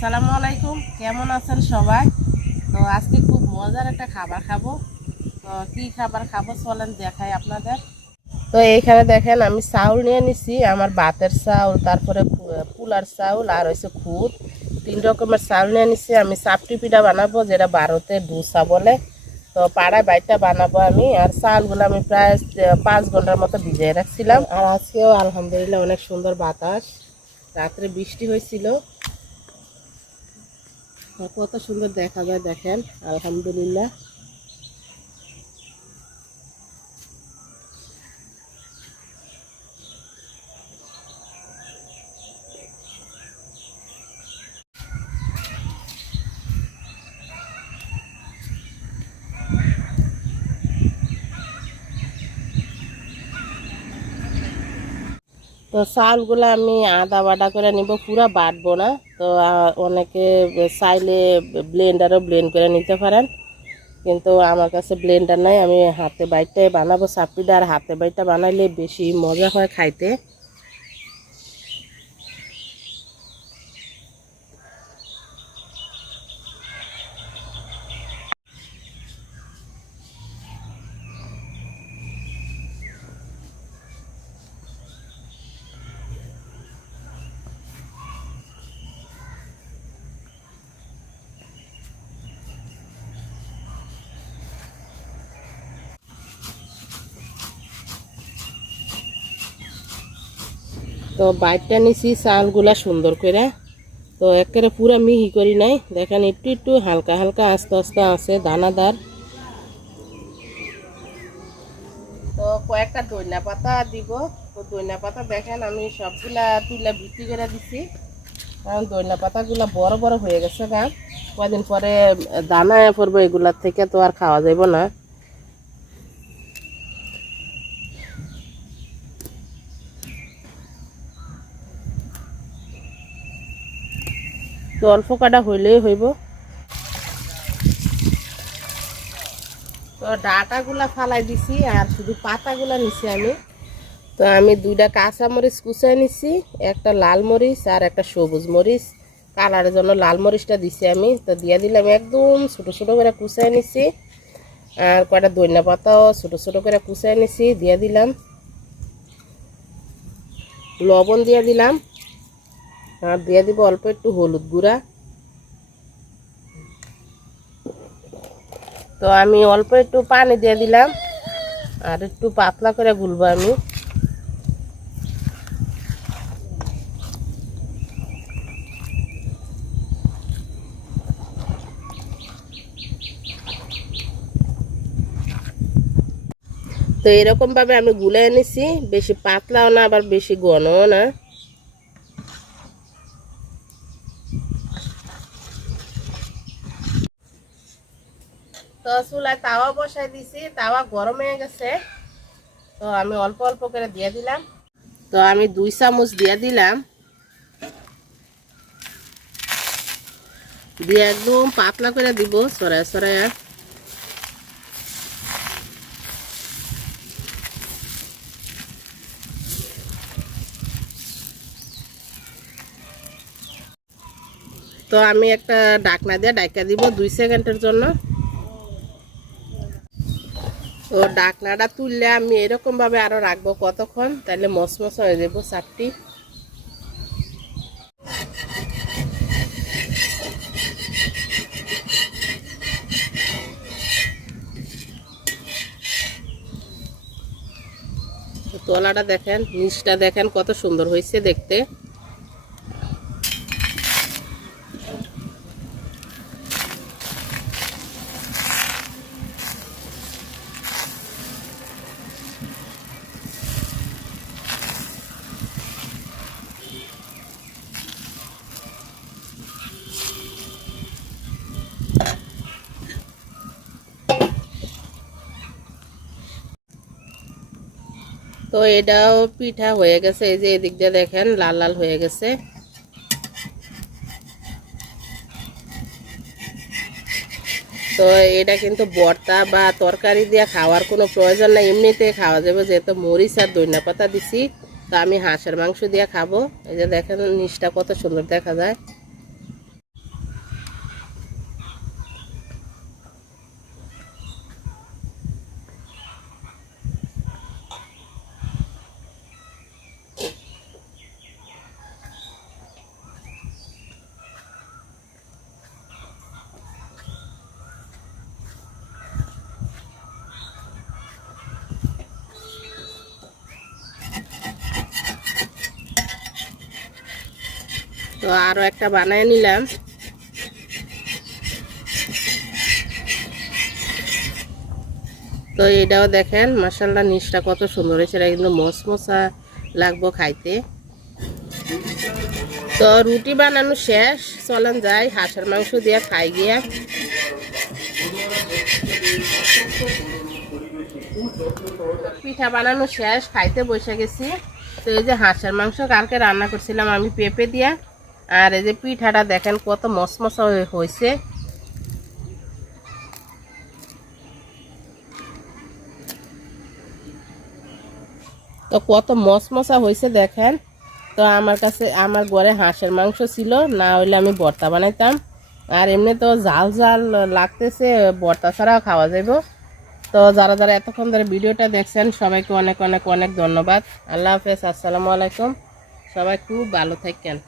আসসালামু আলাইকুম। কেমন আছেন সবাই? তো আজকে খুব মজার একটা খাবার খাব। তো কি খাবার খাব চলেন দেখাই আপনাদের। তো এইখানে দেখেন, আমি চাউল নিয়ে নিছি, আমার ভাতের চাউল, তারপরে পুলার চাউল আর হচ্ছে খুদ। তিন রকমের চাউল নিয়ে নিছি, আমি চাপটি পিঠা বানাবো, যেটা ভারতে ডুসা বলে। তো পাড়ায় বাইরটা বানাবো আমি, আর চালগুলো আমি প্রায় পাঁচ ঘণ্টার মতো ভিজিয়ে রাখছিলাম। আর আজকেও আলহামদুলিল্লাহ অনেক সুন্দর বাতাস। রাত্রে বৃষ্টি হয়েছিল। কত সুন্দর দেখা যায় দেখেন আলহামদুলিল্লাহ। তো চাউলগুলো আমি আদা বাদা করে নিব, পুরো বাটব না। তো অনেকে চাইলে ব্লেন্ডারও ব্লেন্ড করে নিতে পারেন। কিন্তু আমার কাছে ব্লেন্ডার নাই, আমি হাতে বাইটটাই বানাবো, সাপিটা হাতে বাইটটা বানাইলে বেশি মজা হয় খাইতে। তো বাইটটা নিছি, চালগুলা সুন্দর করে। তো একেবারে পুরো মিহি করি নাই। দেখেন, একটু একটু হালকা হালকা আস্তে আস্তে আছে দানাদার। তো কয়েকটা দইনা পাতা দিব। তো দইনা পাতা দেখেন, আমি সবগুলা তুলে বিক্রি করে দিছি। কারণ দইনা পাতাগুলা বড় বড় হয়ে গেছে গা। কদিন পরে দানা পড়ব এগুলার থেকে তো আর খাওয়া যাইব না। তো অল্প কাটা হইলেই হইব। তো ডাটাগুলা ফালাই দিছি আর শুধু পাতাগুলা নিছি আমি। তো আমি দুইটা কাঁচা মরিচ কুচাই নিছি, একটা লাল মরিচ আর একটা সবুজ মরিচ। কালারের জন্য লাল মরিচটা দিছি আমি, তো দিয়ে দিলাম একদম ছোটো ছোটো করে কুচাই নিছি। আর কয়টা ধনিয়া পাতাও ছোটো ছোটো করে কুচাই নিছি, দিয়ে দিলাম। লবণ দিয়ে দিলাম। আর দিয়ে দিব অল্প একটু হলুদ গুঁড়া। তো আমি অল্প একটু পানি দিয়ে দিলাম, আর একটু পাতলা করে গুলবো আমি। তো এরকমভাবে আমি গুলে এনেছি, বেশি পাতলাও না, আবার বেশি ঘনও না। তো চুলায় তাওয়া বসাই দিছি, তাওয়া গরম হয়ে গেছে। তো আমি অল্প অল্প করে দিয়ে দিলাম। তো আমি দুই চামচ দিয়ে দিলাম। দিয়ে একদম পাতলা করে দিব সরাই সরাই তো আমি একটা ডাকনা দিয়ে ডাকা দিব দুই সেকেন্ডের জন্য। তো ডাকনাটা তুললে আমি এরকম ভাবে আরও রাখব কতক্ষণ? তাহলে মসমস হয়ে যাব চাপটি তলাটা দেখেন, নিচটা দেখেন কত সুন্দর হয়েছে দেখতে। তো এটাও পিঠা হয়ে গেছে, এই যে এদিক দিয়ে দেখেন লাল লাল হয়ে গেছে। তো এটা কিন্তু ভর্তা বা তরকারি দিয়ে খাওয়ার কোনো প্রয়োজন নাই এমনিতে খাওয়া যাবে। যেহেতু মরিচ আর ধনিয়া পাতা দিছি, তো আমি হাঁসের মাংস দিয়ে খাব। এই যে দেখেন নিচটা কত সুন্দর দেখা যায়। তো আরও একটা বানায় নিলাম। তো এটাও দেখেন মাসাল্লাহ নিচটা কত সুন্দর হয়েছে, এটা কিন্তু মশমশা লাগবো খাইতে। তো রুটি বানানো শেষ, চলেন যাই, হাঁসের মাংস দিয়ে খাই গিয়া। পিঠা বানানো শেষ, খাইতে বসে গেছি। তো এই যে হাঁসের মাংস কালকে রান্না করছিলাম আমি পেঁপে দিয়া। আর এই যে পিঠাটা দেখেন কত মশমশা হয়ে- হয়েছে। তো কত মশমশা হয়েছে দেখেন। তো আমার কাছে, আমার ঘরে হাঁসের মাংস ছিল, না হইলে আমি ভর্তা বানাইতাম। আর এমনি তো জাল জাল লাগতেছে, ভর্তা ছাড়াও খাওয়া যাইব। তো যারা যারা এতক্ষণ ধরে ভিডিওটা দেখছেন, সবাইকে অনেক অনেক অনেক ধন্যবাদ। আল্লাহ হাফেজ, আসসালামু আলাইকুম। সবাই খুব ভালো থাকেন।